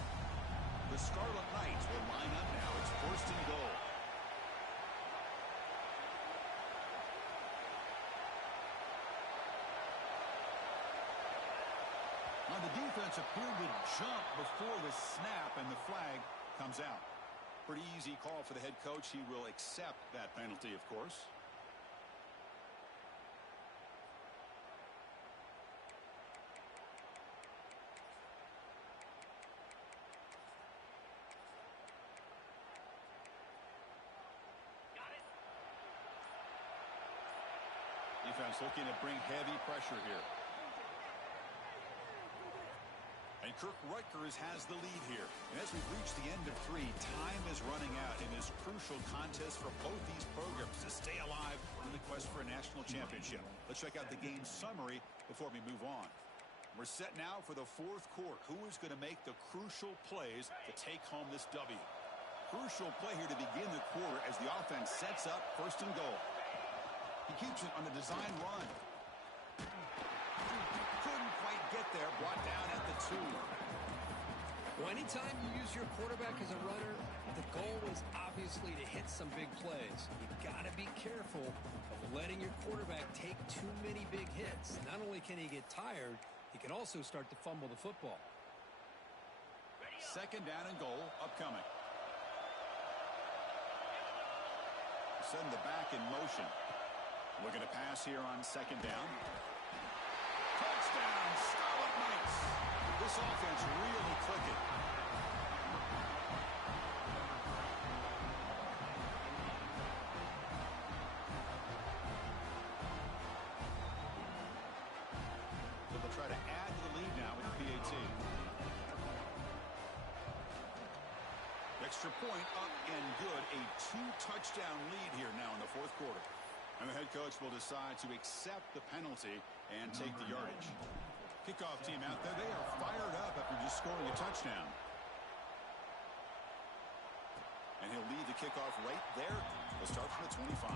The Scarlet Knights will line up now. It's first and goal. Now the defense appeared to jump before the snap, and the flag comes out. Pretty easy call for the head coach. He will accept that penalty, of course. Defense looking to bring heavy pressure here. And Rutgers has the lead here. And as we've reached the end of 3, time is running out in this crucial contest for both these programs to stay alive in the quest for a national championship. Let's check out the game summary before we move on. We're set now for the 4th quarter. Who is going to make the crucial plays to take home this W? Crucial play here to begin the quarter as the offense sets up first and goal. He keeps it on the design run. Couldn't quite get there. Brought down at the 2. Well, anytime you use your quarterback as a runner, the goal is obviously to hit some big plays. You've got to be careful of letting your quarterback take too many big hits. Not only can he get tired, he can also start to fumble the football. Second down and goal upcoming. Send the back in motion. Looking to pass here on second down. Touchdown, Scarlet Knights. This offense really clicking. So they'll try to add to the lead now with the PAT. Extra point up and good. A 2-touchdown lead here now in the 4th quarter. And the head coach will decide to accept the penalty and take the yardage. Kickoff team out there. They are fired up after just scoring a touchdown. And he'll lead the kickoff right there. He'll start from the 25.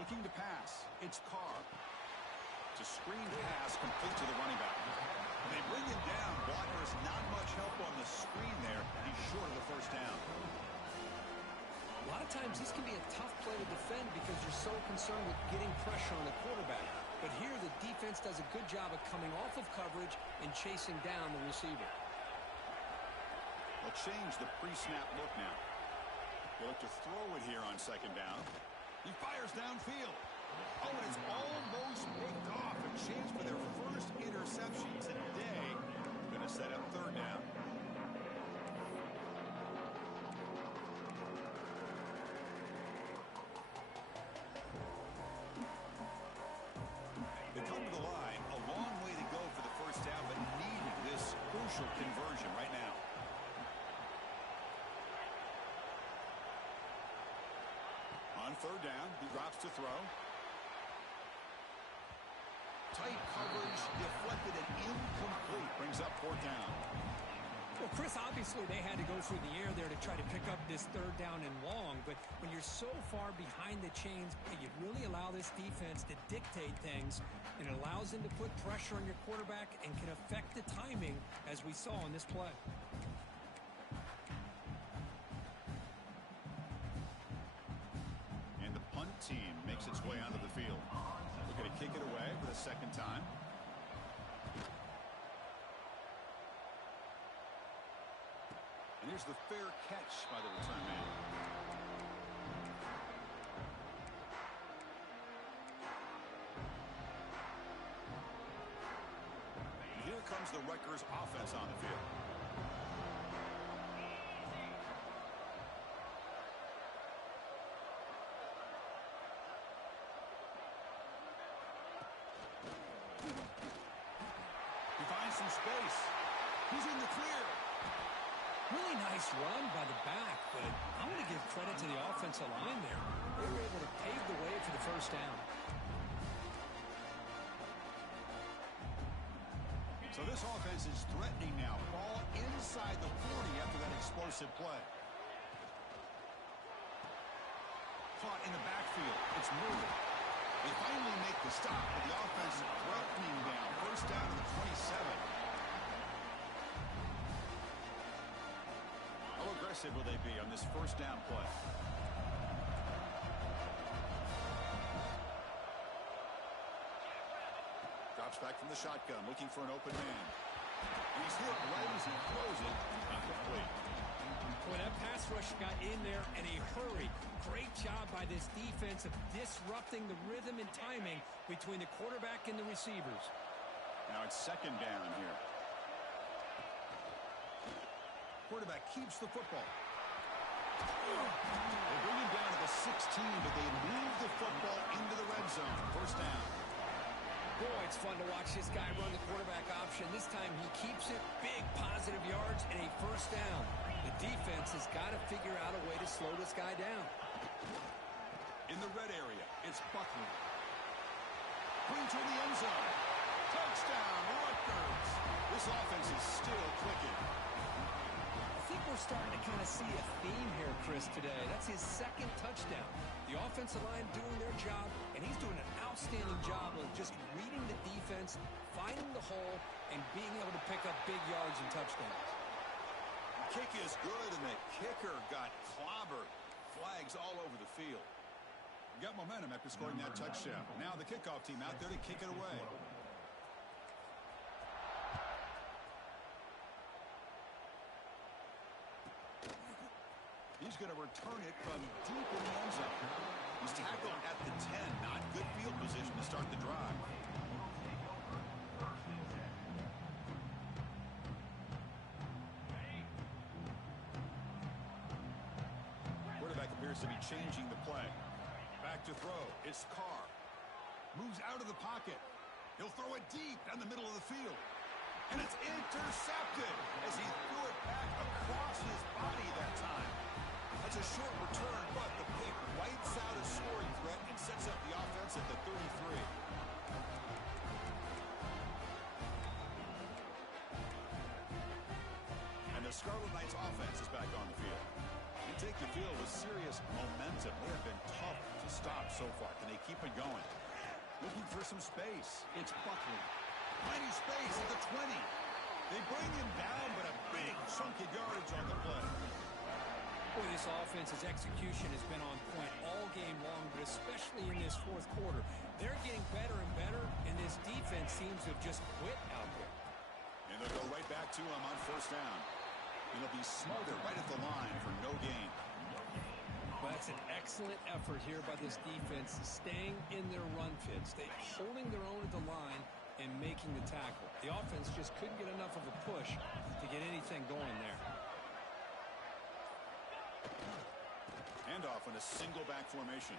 Looking to pass. It's Carr. It's a screen pass complete to the running back. They bring him down. Blocker is not much help on the screen there. He's short of the first down. A lot of times this can be a tough play to defend because you're so concerned with getting pressure on the quarterback. But here the defense does a good job of coming off of coverage and chasing down the receiver. They'll change the pre-snap look now. They look to throw it here on second down. He fires downfield. Oh, and it's almost picked off. A chance for their first interception today. Going to set up third down. They come to the line. A long way to go for the first down, but needed this crucial conversion right now. On third down, he drops to throw. Tight coverage, deflected and incomplete. Brings up fourth down. Well, Chris, obviously they had to go through the air there to try to pick up this third down and long. But when you're so far behind the chains, you really allow this defense to dictate things. And it allows them to put pressure on your quarterback and can affect the timing, as we saw in this play. And the punt team makes its way onto the field. Looking to kick it away for the second time. And here's the fair catch by the return man. comes the Rutgers offense on the field. He finds some space. He's in the clear. Really nice run by the back, but I'm going to give credit to the offensive line there. They were able to pave the way for the first down. So this offense is threatening now. Ball inside the 40 after that explosive play. Caught in the backfield. It's moving. They finally make the stop, but the offense threatening down. First down to the 27. How aggressive will they be on this first down play? Drops back from the shotgun, looking for an open man. He's hit right as he throws it. Incomplete. Boy, that pass rush got in there in a hurry. Great job by this defense of disrupting the rhythm and timing between the quarterback and the receivers. Now it's second down here. Quarterback keeps the football. They bring him down to the 16, but they move the football into the red zone. First down. Boy, it's fun to watch this guy run the quarterback option. This time he keeps it. Big positive yards and a first down. The defense has got to figure out a way to slow this guy down. In the red area, it's Buckley. Bring to the end zone. Touchdown, Rutgers. This offense is still clicking. I think we're starting to kind of see a theme here, Chris, today. That's his second touchdown. The offensive line doing their job, and he's doing an outstanding job of just reading the defense, finding the hole, and being able to pick up big yards and touchdowns. Kick is good, and the kicker got clobbered. Flags all over the field. Got momentum after scoring that touchdown. Now the kickoff team out there to kick it away. He's going to return it from deep in the end zone. He's tackled at the 10. Not good field position to start the drive. Quarterback appears to be changing the play. Back to throw. It's Carr. Moves out of the pocket. He'll throw it deep down the middle of the field. And it's intercepted as he threw it back across his body that time. That's a short return, but the pick wipes out a scoring threat and sets up the offense at the 33. And the Scarlet Knights offense is back on the field. You take the field with serious momentum. They have been tough to stop so far. Can they keep it going? Looking for some space. It's Buckley. Plenty space at the 20. They bring him down, but a big chunk of yardage on the play. Boy, this offense's execution has been on point all game long, but especially in this fourth quarter. They're getting better and better, and this defense seems to have just quit out there. And they'll go right back to him on first down. And they'll be smothered right at the line for no gain. Well, that's an excellent effort here by this defense, staying in their run fits. They're holding their own at the line and making the tackle. The offense just couldn't get enough of a push to get anything going there. Handoff in a single back formation.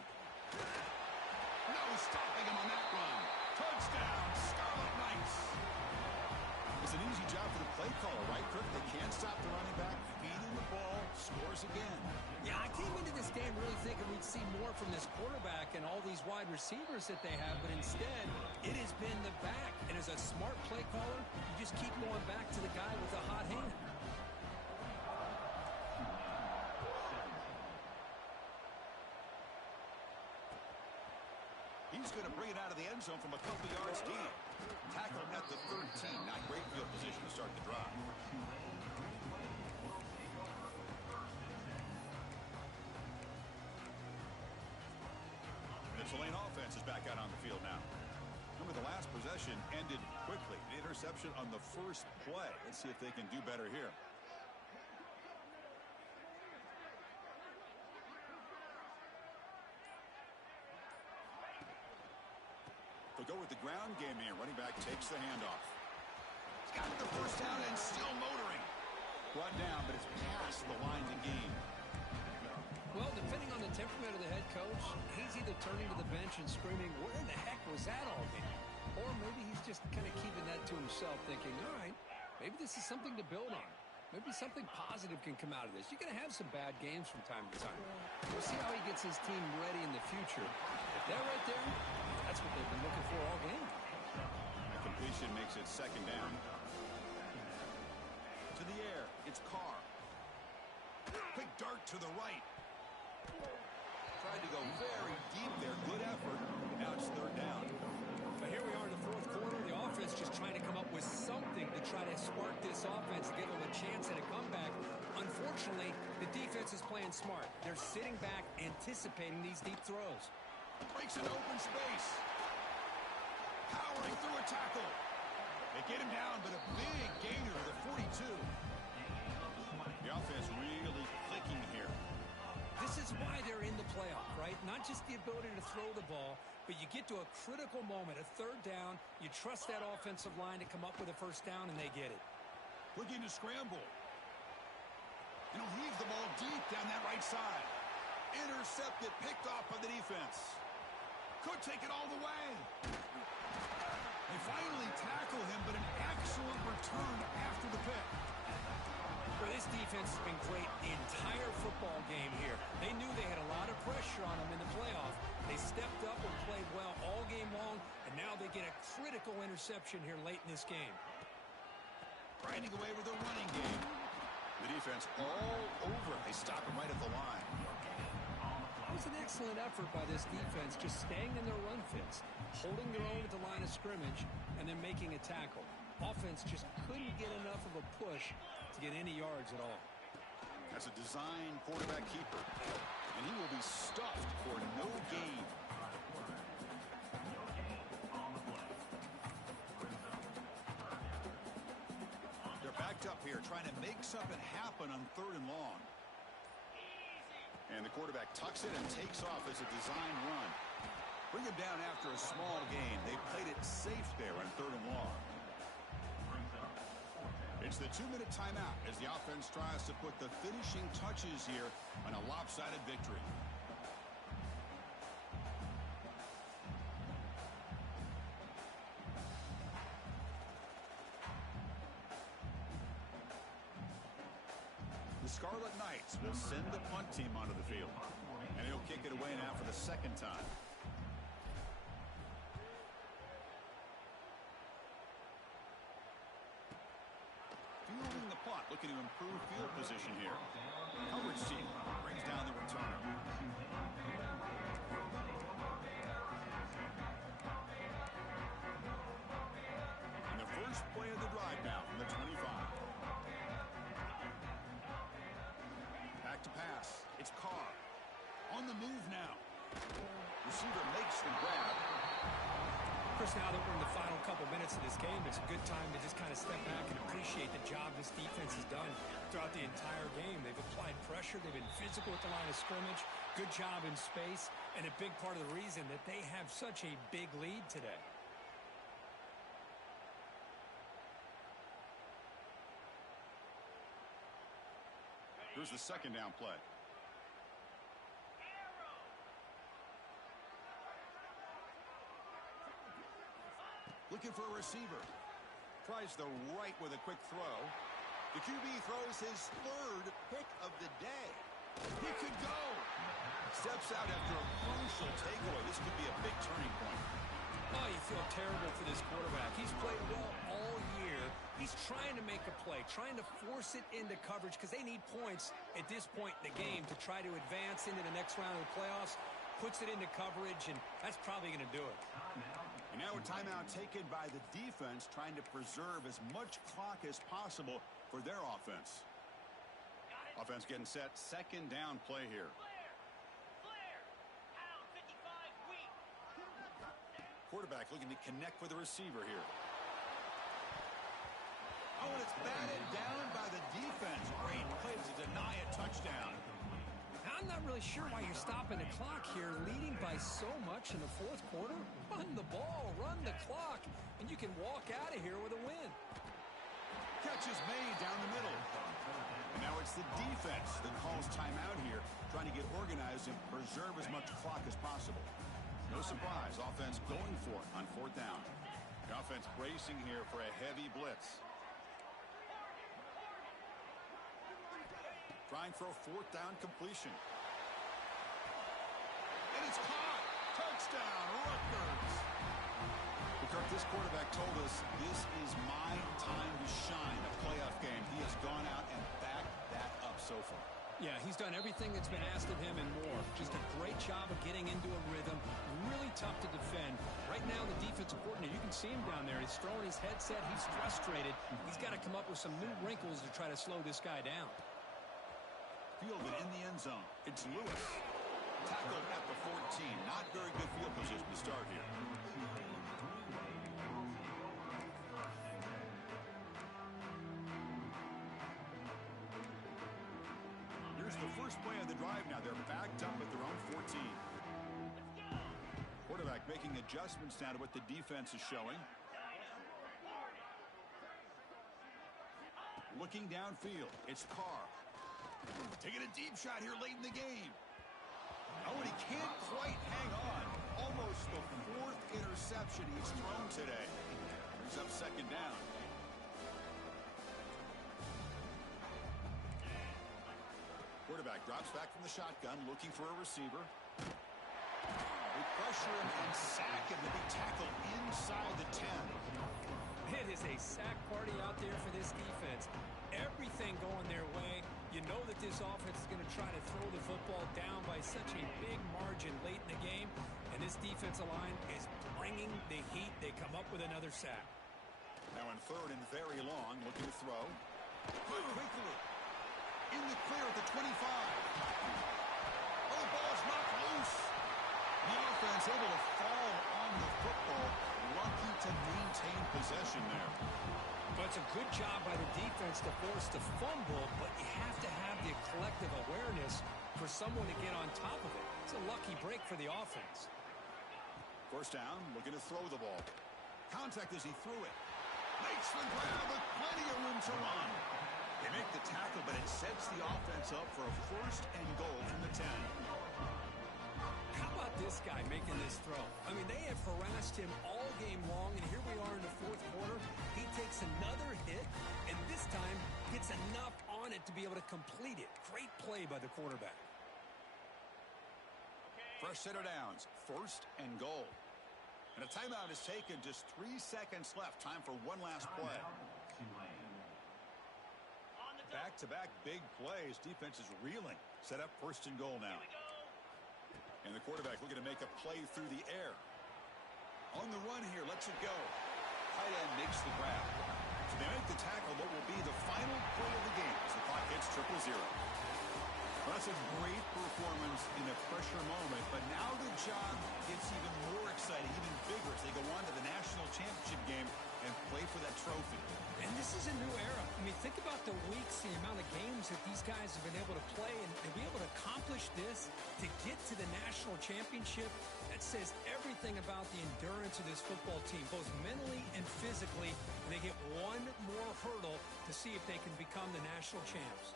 No stopping him on that run. Touchdown, Scarlet Knights. It's an easy job for the play caller, right, Kirk? They can't stop the running back, feeding the ball, scores again. Yeah, I came into this game really thinking we'd see more from this quarterback and all these wide receivers that they have, but instead, it has been the back. And as a smart play caller, you just keep going back to the guy with the hot hand. He's going to bring it out of the end zone from a couple yards deep. Tackled at the 13. Not great field position to start the drive. The Tulane offense is back out on the field now. Remember, the last possession ended quickly. An interception on the first play. Let's see if they can do better here. They'll go with the ground game here. Running back takes the handoff. got the first down and still motoring. Brought down, but it's past the line to gain. Well, depending on the temperament of the head coach, he's either turning to the bench and screaming, where in the heck was that all game? Or maybe he's just kind of keeping that to himself, thinking, all right, maybe this is something to build on. Maybe something positive can come out of this. You're going to have some bad games from time to time. We'll see how he gets his team ready in the future. If they're right there, that's what they've been looking for all game. The completion makes it second down. To the air, it's Carr. Quick dart to the right. Tried to go very deep there. Good effort. Now it's third down. But here we are in the fourth quarter. The offense just trying to come up with something to try to spark this offense to give them a chance at a comeback. Unfortunately, the defense is playing smart. They're sitting back, anticipating these deep throws. Breaks an open space. Powering through a tackle. They get him down, but a big gainer to the 42. The offense really clicking here. This is why they're in the playoff, right? Not just the ability to throw the ball, but you get to a critical moment, a third down. You trust that offensive line to come up with a first down, and they get it. Looking to scramble. And he'll heave the ball deep down that right side. Intercepted, picked off by the defense. Could take it all the way. They finally tackle him, but an excellent return after the pick. Well, this defense has been great the entire football game here. They knew they had a lot of pressure on them in the playoff. They stepped up and played well all game long, and now they get a critical interception here late in this game. Grinding away with a running game. The defense all over it. They stop him right at the line. It was an excellent effort by this defense, just staying in their run fits, holding their own at the line of scrimmage, and then making a tackle. Offense just couldn't get enough of a push to get any yards at all. That's a design quarterback keeper, and he will be stuffed for no gain. They're backed up here, trying to make something happen on third and long. And the quarterback tucks it and takes off as a design run. Bring him down after a small gain. They played it safe there on third and long. It's the 2-minute timeout as the offense tries to put the finishing touches here on a lopsided victory. The Scarlet Knights will send the punt team onto the field. And he'll kick it away now for the second time. Fielding the punt, looking to improve field position here. Coverage team brings down the returner. And the first play of the drive now from the 25. Back to pass. It's Carr. On the move now. Receiver makes the grab. Of course, now that we're in the final couple minutes of this game, it's a good time to just kind of step back and appreciate the job this defense has done throughout the entire game. They've applied pressure. They've been physical at the line of scrimmage. Good job in space. And a big part of the reason that they have such a big lead today. Here's the second down play. Looking for a receiver. Tries the right with a quick throw. The QB throws his third pick of the day. He could go. Steps out after a crucial takeaway. This could be a big turning point. Oh, you feel terrible for this quarterback. He's played well all year. He's trying to make a play, trying to force it into coverage because they need points at this point in the game to try to advance into the next round of the playoffs. Puts it into coverage, and that's probably going to do it. And now a timeout taken by the defense, trying to preserve as much clock as possible for their offense. Offense getting set. Second down play here. Quarterback looking to connect with the receiver here. Oh, and it's batted down by the defense. Great play to deny a touchdown. I'm not really sure why you're stopping the clock here, leading by so much in the fourth quarter. Run the ball, run the clock, and you can walk out of here with a win. Catch is made down the middle. And now it's the defense that calls timeout here, trying to get organized and preserve as much clock as possible. No surprise, offense going for it on 4th down. The offense bracing here for a heavy blitz. Trying for a 4th down completion. And it's caught. Touchdown, Rutgers. Kirk, this quarterback told us this is my time to shine, a playoff game. He has gone out and backed that up so far. Yeah, he's done everything that's been asked of him and more. Just a great job of getting into a rhythm. Really tough to defend. Right now, the defensive coordinator, you can see him down there. He's throwing his headset. He's frustrated. He's got to come up with some new wrinkles to try to slow this guy down. Fielded in the end zone. It's Lewis. Tackled at the 14. Not very good field position to start here. Here's the first play of the drive now. They're backed up at their own 14. Quarterback making adjustments now to what the defense is showing. Looking downfield. It's Carr. Taking a deep shot here late in the game. Oh, and he can't quite hang on. Almost the 4th interception he's thrown today. Brings up 2nd down. Quarterback drops back from the shotgun, looking for a receiver. They pressure him and sack him. The big tackle inside the 10. It is a sack party out there for this defense. Everything going their way. You know that this offense is going to try to throw the football down by such a big margin late in the game. And this defensive line is bringing the heat. They come up with another sack. Now on 3rd and very long, looking to throw. Quickly. In the clear at the 25. Oh, the ball's knocked loose. The offense able to fall on the football. Lucky to maintain possession there. But it's a good job by the defense to force the fumble, but you have to have the collective awareness for someone to get on top of it. It's a lucky break for the offense. 1st down, looking to throw the ball. Contact as he threw it. Makes the grab with plenty of room to run. They make the tackle, but it sets the offense up for a 1st and goal from the 10. How about this guy making this throw? I mean, they have harassed him all game long, and here we are in the 4th quarter. He takes another hit, and this time gets enough on it to be able to complete it. Great play by the quarterback. Fresh set of downs, 1st and goal. And a timeout is taken, just 3 seconds left. Time for one last play. Back-to-back big plays. Defense is reeling. Set up 1st and goal now. And the quarterback looking to make a play through the air. On the run here, lets it go. Tight end makes the grab. So they make the tackle, what will be the final play of the game as the clock hits 0-0. Well, that's a great performance in a pressure moment, but now the job gets even more exciting, even bigger as they go on to the national championship game and play for that trophy. And this is a new era. I mean, think about the weeks, the amount of games that these guys have been able to play, and to be able to accomplish this, to get to the national championship, that says everything about the endurance of this football team, both mentally and physically. And they get one more hurdle to see if they can become the national champs.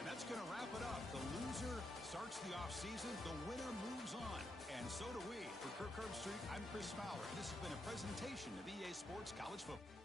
And that's going to wrap it up. The loser starts the offseason. The winner moves on. And so do we. For Kirk Herbstreit, I'm Chris Fowler. And this has been a presentation of EA Sports College Football.